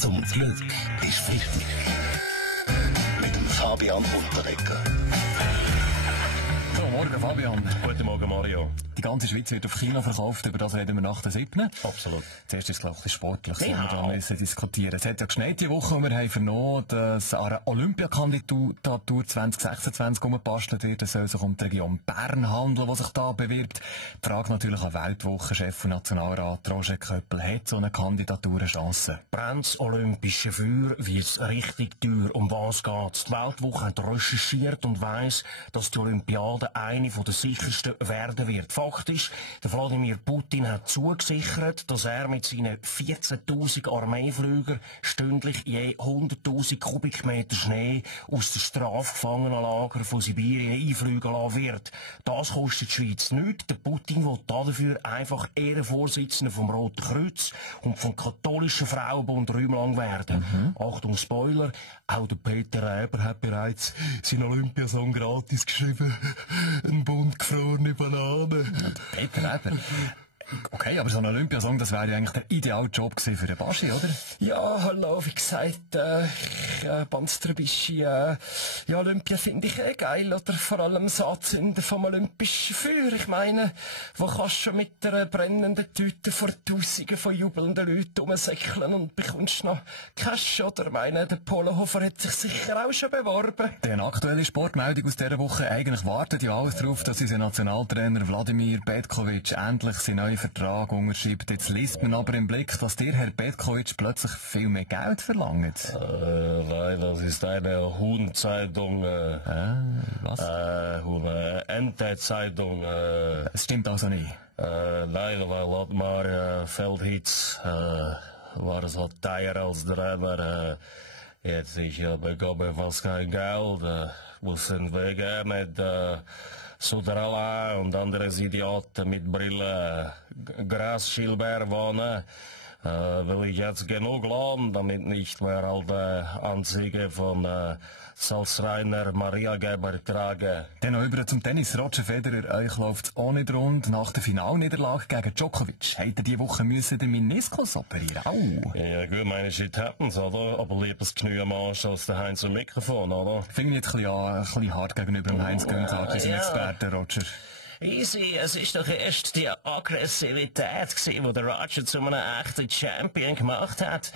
Zum Glück ist Freitag. Mit dem Fabian Unterreger. So, morgen Fabian. Guten Morgen Mario. Die ganze Schweiz wird auf China verkauft, über das reden wir nach der 7. Absolut. Zuerst ist es, glaube ich, sportlich, was Genau. wir da müssen diskutieren. Es hat ja geschneit die Woche und wir haben vernommen, dass an einer Olympiakandidatur 2026 umgebastelt wird. Es soll sich um die Region Bern handeln, die sich da bewirbt. Die Frage natürlich an Weltwochenchef und Nationalrat Roger Köppel, hat so eine Kandidatur eine Chance? Brennt's olympische Feuer, wird's richtig teuer. Um was geht's? Die Weltwoche hat recherchiert und weiss, dass die Olympiade eine der sichersten werden wird. Faktisch, der Wladimir Putin hat zugesichert, dass er mit seinen 14.000 Armeeflügern stündlich je 100.000 Kubikmeter Schnee aus den Strafgefangenenlager von Sibirien einfliegen lassen wird. Das kostet die Schweiz nichts. Der Putin will dafür einfach Ehrenvorsitzender vom Roten Kreuz und vom katholischen Frauenbund Rümelang werden. Achtung, Spoiler, auch der Peter Reber hat bereits seinen Olympiasong gratis geschrieben. Ein bunt gefrorene Banane. Peter Reber. Okay, aber so ein Olympiasong, das wäre ja eigentlich der ideale Job gewesen für den Baschi, oder? Ja, hallo, wie gesagt, Banstrabischi, ja, Olympia finde ich geil, oder? Vor allem das Anzünden vom olympischen Feuer. Ich meine, wo kannst du schon mit einer brennenden Tüte vor Tausenden von jubelnden Leuten rumsäckeln und bekommst noch Cash, oder? Ich meine, der Polohofer hat sich sicher auch schon beworben. Die aktuelle Sportmeldung aus dieser Woche, eigentlich wartet ja alles darauf, dass unser Nationaltrainer Wladimir Petkovic endlich seinen neuen Vertrag unterschreibt. Jetzt liest man aber im Blick, dass dir, Herr Petkovic, plötzlich viel mehr Geld verlangt. Nein, das ist eine Huhn-Zeitung. Was? Ente-Zeitung. Es stimmt also nicht. Nein, weil Admar Feldhitz war so teuer als Trainer. Jetzt ich bekomme fast kein Geld. Muss entwegen mit Sudrala und andere Idioten mit Brille Grasschilber wohnen. Will ich jetzt genug lohnen, damit nicht mehr alte Anzüge von Salzreiner Maria Geber trage. Dann noch über zum Tennis. Roger Federer, euch läuft's auch nicht rund. Nach der Finalniederlage gegen Djokovic hat er diese Woche müssen den Meniskus operieren. Au! Ja gut, meine Shit happens, oder? Aber lieber das Knie am Arsch als der Heinz am Mikrofon, oder? Finde ich jetzt ein bisschen hart gegenüber dem Heinz Günther, unserem Experten, Roger. Easy, es ist doch erst die Aggressivität gewesen, die der Roger zu einem echten Champion gemacht hat.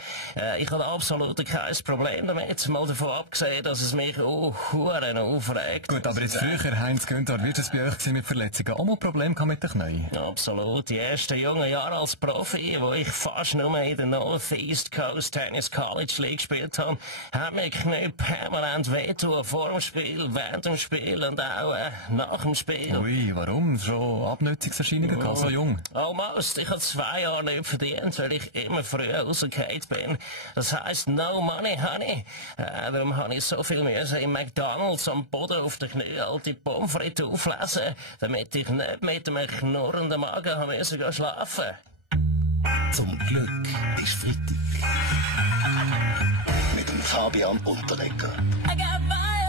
Ich hatte absolut kein Problem damit, mal davon abgesehen, dass es mich auch Huren aufregt. Gut, aber jetzt früher, Heinz Günther, wie war es bei euch gewesen mit Verletzungen? Auch mal Probleme mit den Knien? Absolut. Die ersten jungen Jahre als Profi, wo ich fast nur in der North East Coast Tennis College League gespielt habe, haben mir Knie permanent wehtun vor dem Spiel, während dem Spiel und auch nach dem Spiel. Ui, warum? Schon Abnützungserscheinungen gehabt, so jung? Almost. Ich habe 2 Jahre nicht verdient, weil ich immer früher rausgefallen bin. Das heisst, no money, honey. Darum habe ich so viel müssen im McDonalds am Boden auf den Knie alte Pommes frites auflesen, damit ich nicht mit einem knurrenden Magen haben müssen gehen schlafen. Zum Glück ist Freitag. Mit dem Fabian Unterreger.